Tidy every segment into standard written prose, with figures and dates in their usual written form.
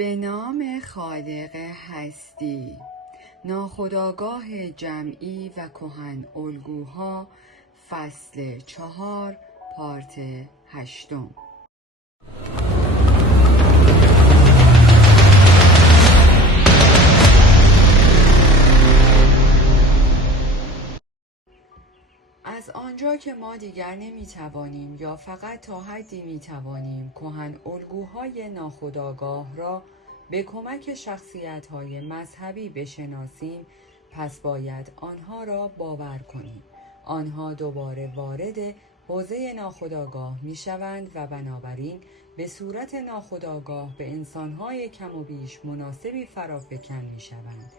به نام خالق هستی. ناخودآگاه جمعی و کهن الگوها، فصل 4، پارت 8. از آنجا که ما دیگر نمیتوانیم یا فقط تا حدی میتوانیم کهن الگوهای ناخودآگاه را به کمک شخصیت‌های مذهبی بشناسیم، پس باید آنها را باور کنیم. آنها دوباره وارد حوزه ناخودآگاه میشوند و بنابراین به صورت ناخودآگاه به انسان‌های کم و بیش مناسبی فرافکن میشوند.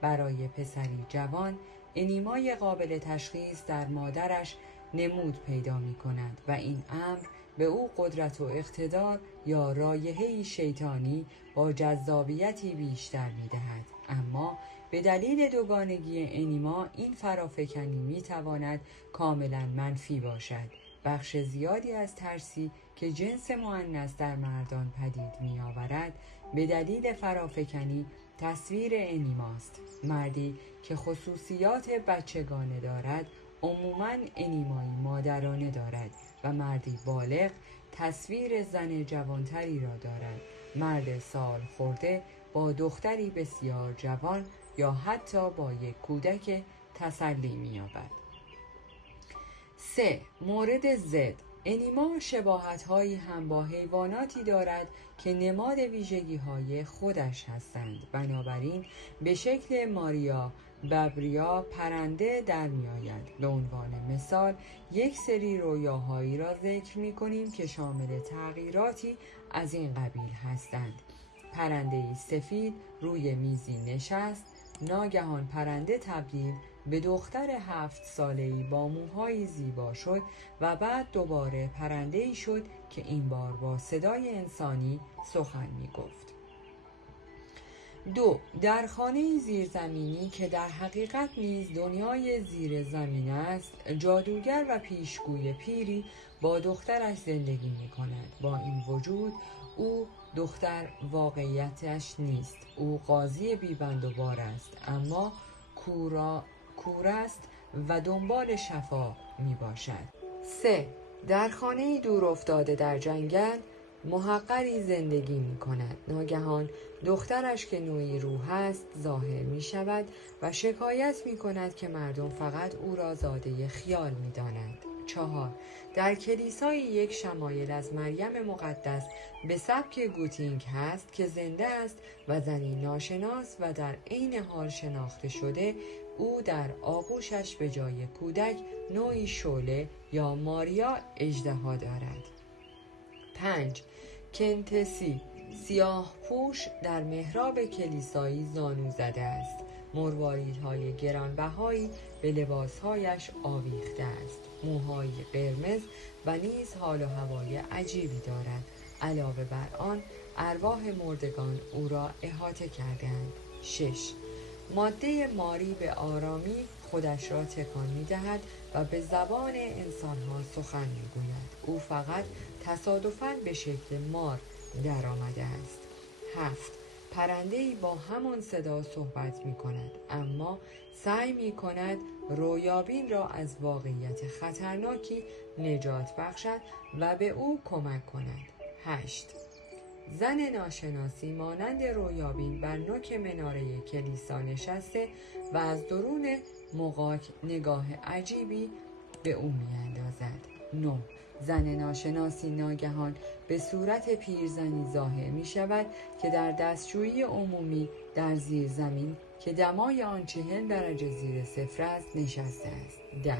برای پسری جوان، انیمای قابل تشخیص در مادرش نمود پیدا می کند و این امر به او قدرت و اقتدار یا رایحه‌ای شیطانی با جذابیتی بیشتر می دهد. اما به دلیل دوگانگی انیما این فرافکنی می تواند کاملا منفی باشد. بخش زیادی از ترسی که جنس مؤنث در مردان پدید می آورد به دلیل فرافکنی تصویر انیماست. مردی که خصوصیات بچگانه دارد عموماً انیمایی مادرانه دارد و مردی بالغ تصویر زن جوانتری را دارد. مرد سال خورده با دختری بسیار جوان یا حتی با یک کودک تسلی می‌یابد. 3. مورد ضد. انیما شباهت‌هایی هم با حیواناتی دارد که نماد ویژگی‌های خودش هستند. بنابراین به شکل ماریا ببریا پرنده در می‌آید. به عنوان مثال یک سری رویاهایی را ذکر می‌کنیم که شامل تغییراتی از این قبیل هستند: پرنده‌ای سفید روی میزی نشست، ناگهان پرنده تبدیل به دختر 7 ساله‌ای با موهای زیبا شد و بعد دوباره پرنده‌ای شد که این بار با صدای انسانی سخن می‌گفت. 2. در خانه زیرزمینی که در حقیقت نیز دنیای زیر زمین است، جادوگر و پیشگوی پیری با دخترش زندگی می‌کند. با این وجود او دختر واقعیتش نیست. او قاضی بیبند و بار است، اما کور است و دنبال شفا می باشد. 3. در خانه‌ای دور افتاده در جنگل، محقری زندگی می کند. ناگهان دخترش که نوعی روح است ظاهر می شود و شکایت می کند که مردم فقط او را زاده خیال می دانند. 4. در کلیسای یک شمایل از مریم مقدس به سبک گوتینگ هست که زنده است و زنی ناشناس و در عین حال شناخته شده. او در آغوشش به جای کودک نوعی شعله یا ماریا اژدها دارد. 5. کنتسی سیاه پوش در محراب کلیسایی زانو زده است. مرواریدهای گرانبهایی به لباسهایش آویخته است. موهای قرمز و نیز حال و هوای عجیبی دارد. علاوه بر آن ارواح مردگان او را احاطه کردند. 6. ماده ماری به آرامی خودش را تکان می دهد و به زبان انسانها سخن می گوید. او فقط تصادفاً به شکل مار در آمده است. 7. پرنده‌ای با همان صدا صحبت می کند، اما سعی می کند رویابین را از واقعیت خطرناکی نجات بخشد و به او کمک کند. 8. زن ناشناسی مانند رویابین بر نوک مناره کلیسا نشسته و از درون مغاک نگاه عجیبی به او می‌اندازد. 9. زن ناشناسی ناگهان به صورت پیرزنی ظاهر می شود که در دستشویی عمومی در زیر زمین که دمای آن 40 درجه زیر صفر است نشسته است. 10.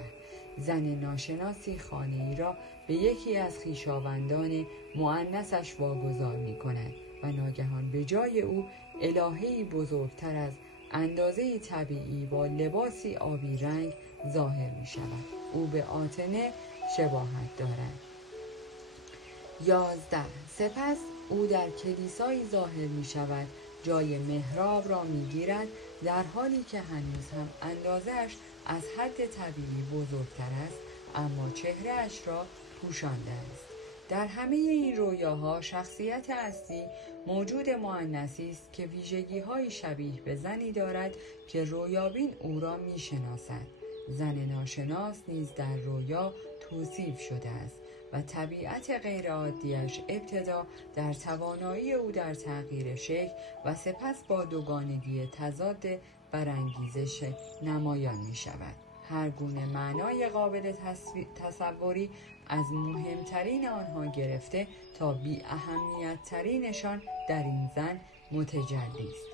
زن ناشناسی خانه‌ای را به یکی از خویشاوندان مؤنثش واگذار می کند و ناگهان به جای او الهه‌ای بزرگتر از اندازه طبیعی با لباسی آبی رنگ ظاهر می شود. او به آتنه شباهت دارد. 11. سپس او در کلیسایی ظاهر می شود، جای محراب را می گیرد، در حالی که هنوز هم اندازه‌اش از حد طبیعی بزرگتر است، اما چهره‌اش را پوشانده است. در همه این رویاها شخصیت اصلی موجود مؤنثی است که ویژگی‌های شبیه به زنی دارد که رویابین او را می‌شناسد. زن ناشناس نیز در رویا توصیف شده است و طبیعت غیرعادیش ابتدا در توانایی او در تغییر شکل و سپس با دوگانگی تضاد برانگیزش نمایان می شود. هر گونه معنای قابل تصوری از مهمترین آنها گرفته تا بی اهمیت ترینشان در این زن متجلی است.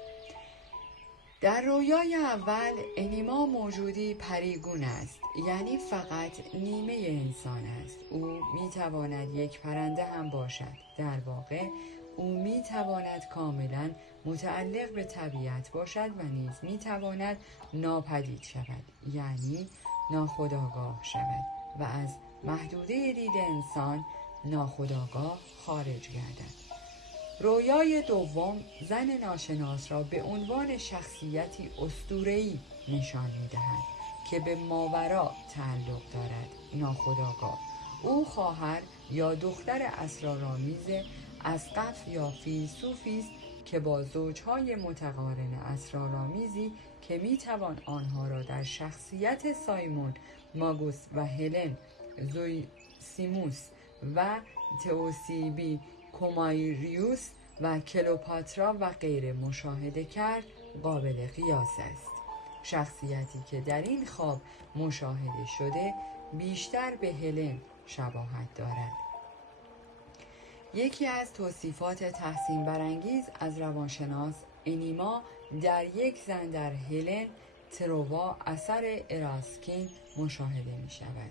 در رویای اول انیما موجودی پریگون است، یعنی فقط نیمه انسان است. او میتواند یک پرنده هم باشد. در واقع او میتواند کاملا متعلق به طبیعت باشد و نیز میتواند ناپدید شود، یعنی ناخودآگاه شود و از محدوده دید انسان ناخودآگاه خارج گردد. رویای دوم زن ناشناس را به عنوان شخصیتی اسطوره‌ای نشان می‌دهد که به ماورا تعلق دارد، ناخودآگاه. او خواهر یا دختر اسرارآمیز اسقف یا فیلسوفی است که با زوجهای متقارن اسرارآمیزی که میتوان آنها را در شخصیت سایمون ماگوس و هلن زوسیموس و تئوسیبی کومایریوس و کلوپاترا و غیره مشاهده کرد قابل قیاس است. شخصیتی که در این خواب مشاهده شده بیشتر به هلن شباهت دارد. یکی از توصیفات تحسین برانگیز از روانشناس انیما در یک زن در هلن تروا اثر اراسکین مشاهده می شود.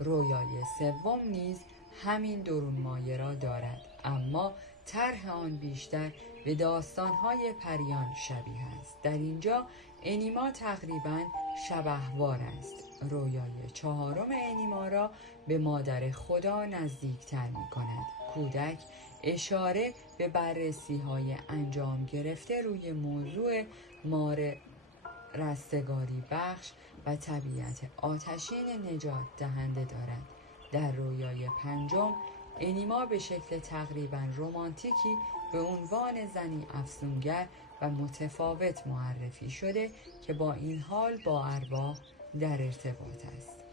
رویای سوم نیز همین درون مایه را دارد، اما طرح آن بیشتر به داستان‌های پریان شبیه است. در اینجا انیما تقریباً شبحوار است. رویای چهارم انیما را به مادر خدا نزدیکتر می کند. کودک اشاره به بررسی‌های انجام گرفته روی موضوع مار رستگاری بخش و طبیعت آتشین نجات دهنده دارد. در رویای پنجم انیما به شکل تقریباً رمانتیکی به عنوان زنی افسونگر و متفاوت معرفی شده که با این حال با ارواح در ارتباط است.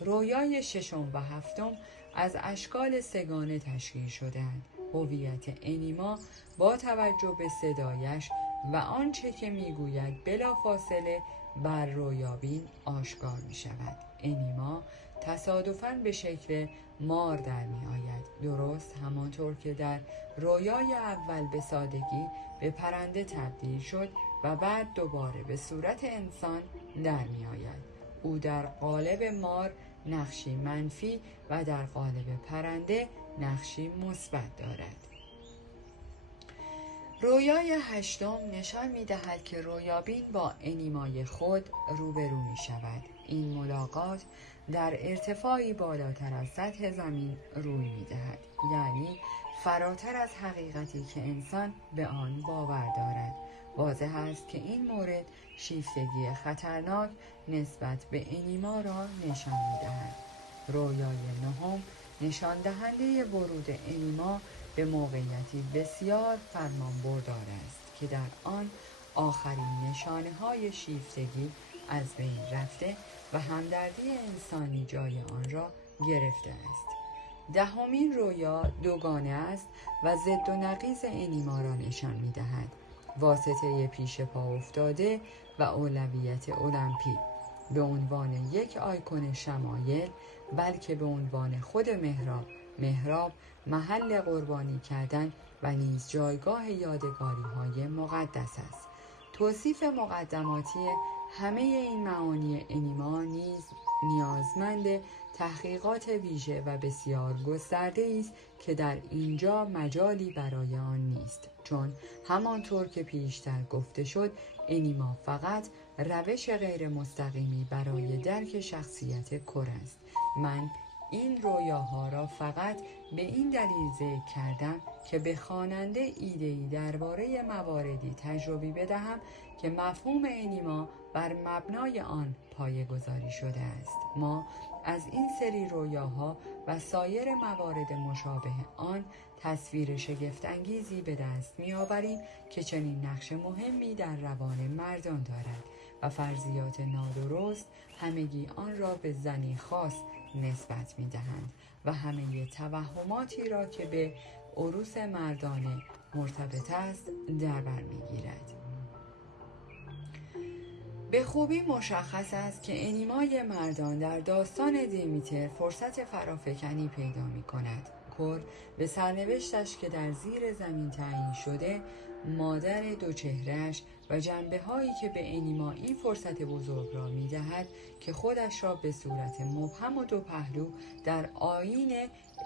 رویای ششم و هفتم از اشکال سگانه تشکیل شده‌اند. هویت انیما با توجه به صدایش و آنچه که میگوید بلافاصله بر رویابین آشکار می شود. انیما تصادفاً به شکل مار در می آید، درست همانطور که در رویای اول به سادگی به پرنده تبدیل شد و بعد دوباره به صورت انسان در می آید. او در قالب مار نقشی منفی و در قالب پرنده نقشی مثبت دارد. رویای هشتم نشان می دهد که رویابین با انیمای خود روبرو می شود. این ملاقات در ارتفاعی بالاتر از سطح زمین روی می دهد، یعنی فراتر از حقیقتی که انسان به آن باور دارد. واضح است که این مورد شیفتگی خطرناک نسبت به انیما را نشان می دهد. رویای نهم نشان دهنده ورود انیما به موقعیتی بسیار فرمانبردار است که در آن آخرین نشانه های شیفتگی از بین رفته و همدردی انسانی جای آن را گرفته است. دهمین رویا دوگانه است و ضد و نقیض انیما را نشان می دهد. واسطه پیش پا افتاده و اولویت المپی به عنوان یک آیکون شمایل، بلکه به عنوان خود محراب محل قربانی کردن و نیز جایگاه یادگاری های مقدس است. توصیف مقدماتی همه این معانی انیما نیز نیازمند تحقیقات ویژه و بسیار گسترده است که در اینجا مجالی برای آن نیست، چون همانطور که پیشتر گفته شد انیما فقط روش غیر مستقیمی برای درک شخصیت کور است. من این رویاها را فقط به این دلیل ذکر کردم که به خواننده ایده‌ای درباره مواردی تجربی بدهم که مفهوم انیما بر مبنای آن پایه‌گذاری شده است. ما از این سری رویاها و سایر موارد مشابه آن تصویر شگفت‌انگیزی به دست می‌آوریم که چنین نقش مهمی در روان مردان دارد و فرضیات نادرست همگی آن را به زنی خاص نسبت می‌دهند و همه توهماتی را که به عروس مردانه مرتبط است در بر می‌گیرد. به خوبی مشخص است که انیمای مردان در داستان دیمیتر فرصت فرافکنی پیدا می کند. کور به سرنوشتش که در زیر زمین تعیین شده، مادر دو چهره‌اش و جنبه هایی که به انیما این فرصت بزرگ را می دهد که خودش را به صورت مبهم و دو پهلو در آیین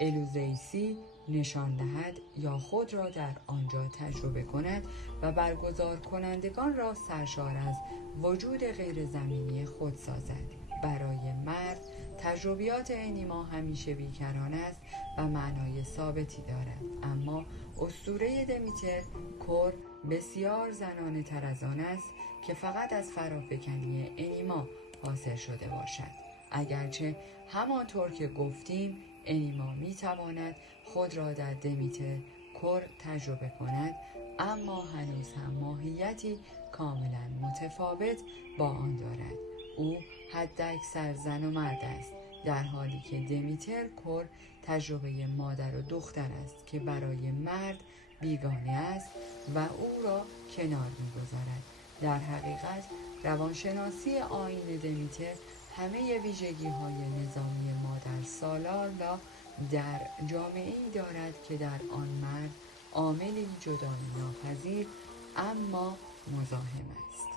الوزیسی نشان دهد یا خود را در آنجا تجربه کند و برگزار کنندگان را سرشار از وجود غیر زمینی خود سازد. برای مرد تجربیات انیما همیشه بیکران است و معنای ثابتی دارد، اما اسطوره دمیتر کور بسیار زنانه تر از آن است که فقط از فرافکنی انیما حاصل شده باشد. اگرچه همانطور که گفتیم انیما میتواند خود را در دمیتر کور تجربه کند، اما هنوز هم ماهیتی کاملا متفاوت با آن دارد. او حداکثر زن و مرد است، در حالی که دمیتر کور تجربه مادر و دختر است که برای مرد بیگانه است و او را کنار می‌گذارد. در حقیقت روانشناسی آیین دمیتر همه ویژگی‌های نظامی مادر سالار را در جامعه‌ای دارد که در آن مرد عاملی جدایی ناپذیر اما مزاحم است.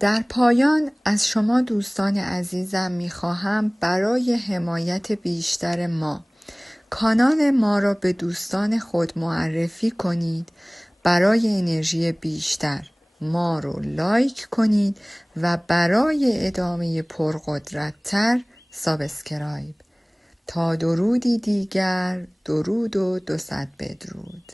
در پایان از شما دوستان عزیزم می‌خواهم برای حمایت بیشتر ما کانال ما را به دوستان خود معرفی کنید. برای انرژی بیشتر ما رو لایک کنید و برای ادامه پرقدرت‌تر سابسکرایب. تا درودی دیگر، درود و 200 بدرود.